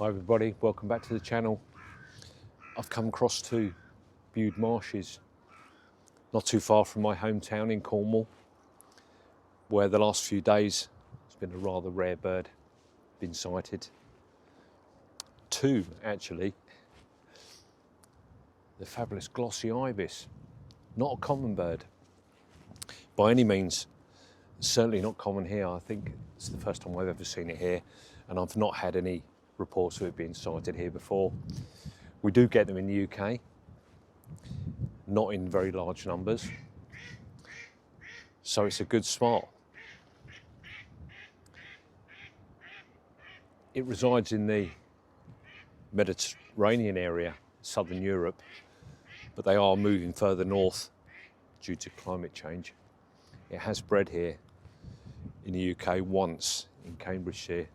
Hi everybody, welcome back to the channel. I've come across to Bude Marshes, not too far from my hometown in Cornwall, where the last few days there's been a rather rare bird been sighted. Two actually. The fabulous Glossy Ibis, not a common bird by any means, certainly not common here. I think it's the first time I've ever seen it here, and I've not had any reports of it being sighted here before. We do get them in the UK, not in very large numbers, so it's a good spot. It resides in the Mediterranean area, southern Europe, but they are moving further north due to climate change. It has bred here in the UK once in Cambridgeshire.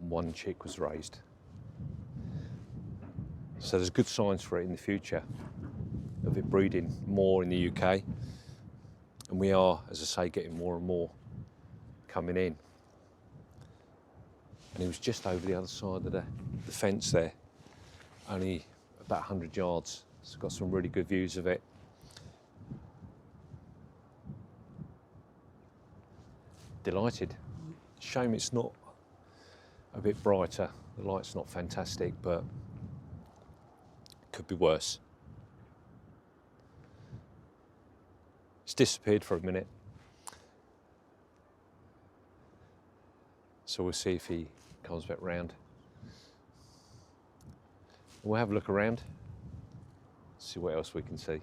One chick was raised. So there's good signs for it in the future of it breeding more in the UK. And we are, as I say, getting more and more coming in. And he was just over the other side of the fence there, only about 100 yards. So got some really good views of it. Delighted. Shame it's not a bit brighter. The light's not fantastic, but could be worse. It's disappeared for a minute, so we'll see if he comes back round. We'll have a look around, see what else we can see.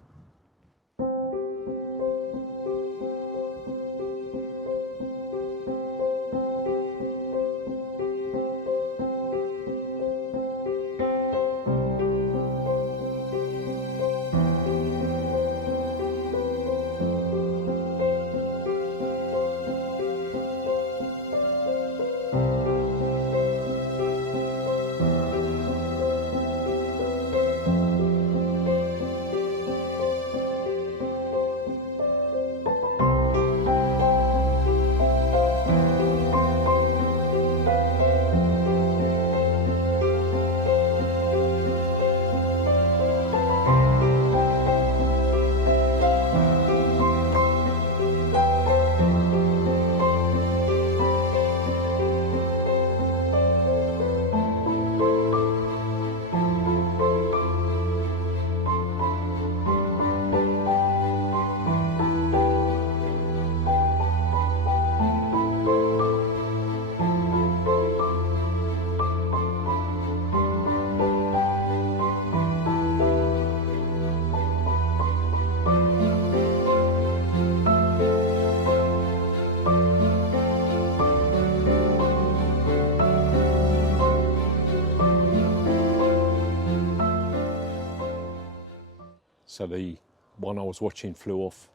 So the one I was watching flew off.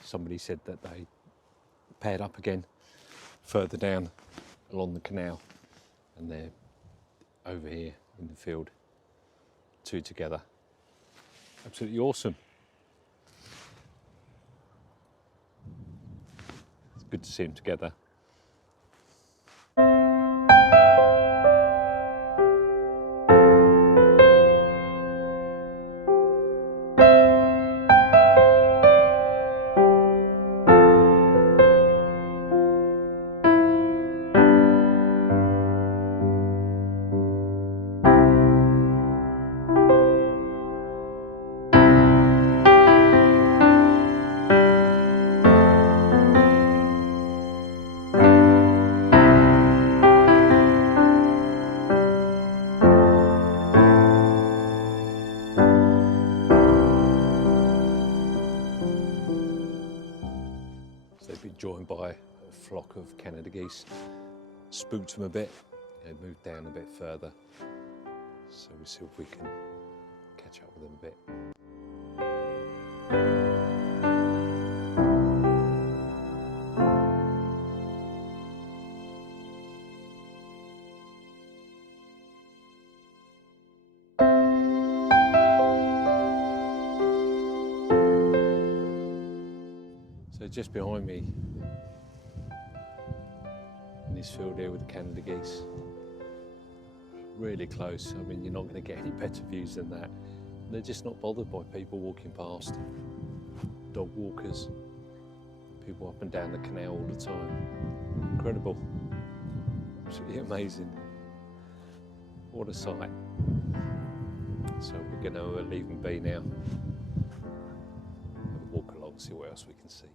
Somebody said that they paired up again further down along the canal, and they're over here in the field, two together. Absolutely awesome. It's good to see them together. been joined by a flock of Canada geese. Spooked them a bit. They moved down a bit further. So we'll see if we can catch up with them a bit. So just behind me, in this field here with the Canada geese, really close. I mean, you're not going to get any better views than that. They're just not bothered by people walking past, dog walkers, people up and down the canal all the time. Incredible, absolutely amazing. What a sight. So we're going to leave them be now. Have a walk along, see what else we can see.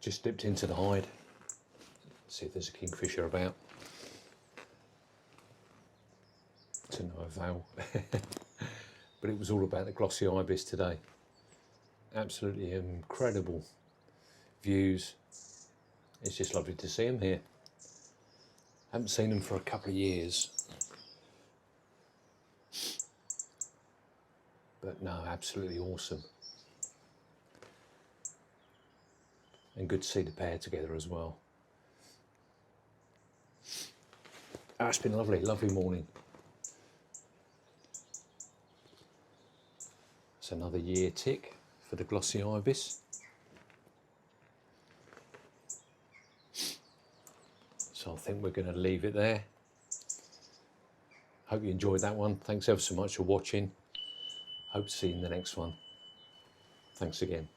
Just dipped into the hide, see if there's a kingfisher about. To no avail. But it was all about the Glossy Ibis today. Absolutely incredible views. It's just lovely to see them here. Haven't seen them for a couple of years. But no, absolutely awesome. And good to see the pair together as well. Oh, it's been lovely, lovely morning. It's another year tick for the Glossy Ibis. So I think we're going to leave it there. Hope you enjoyed that one. Thanks ever so much for watching. Hope to see you in the next one. Thanks again.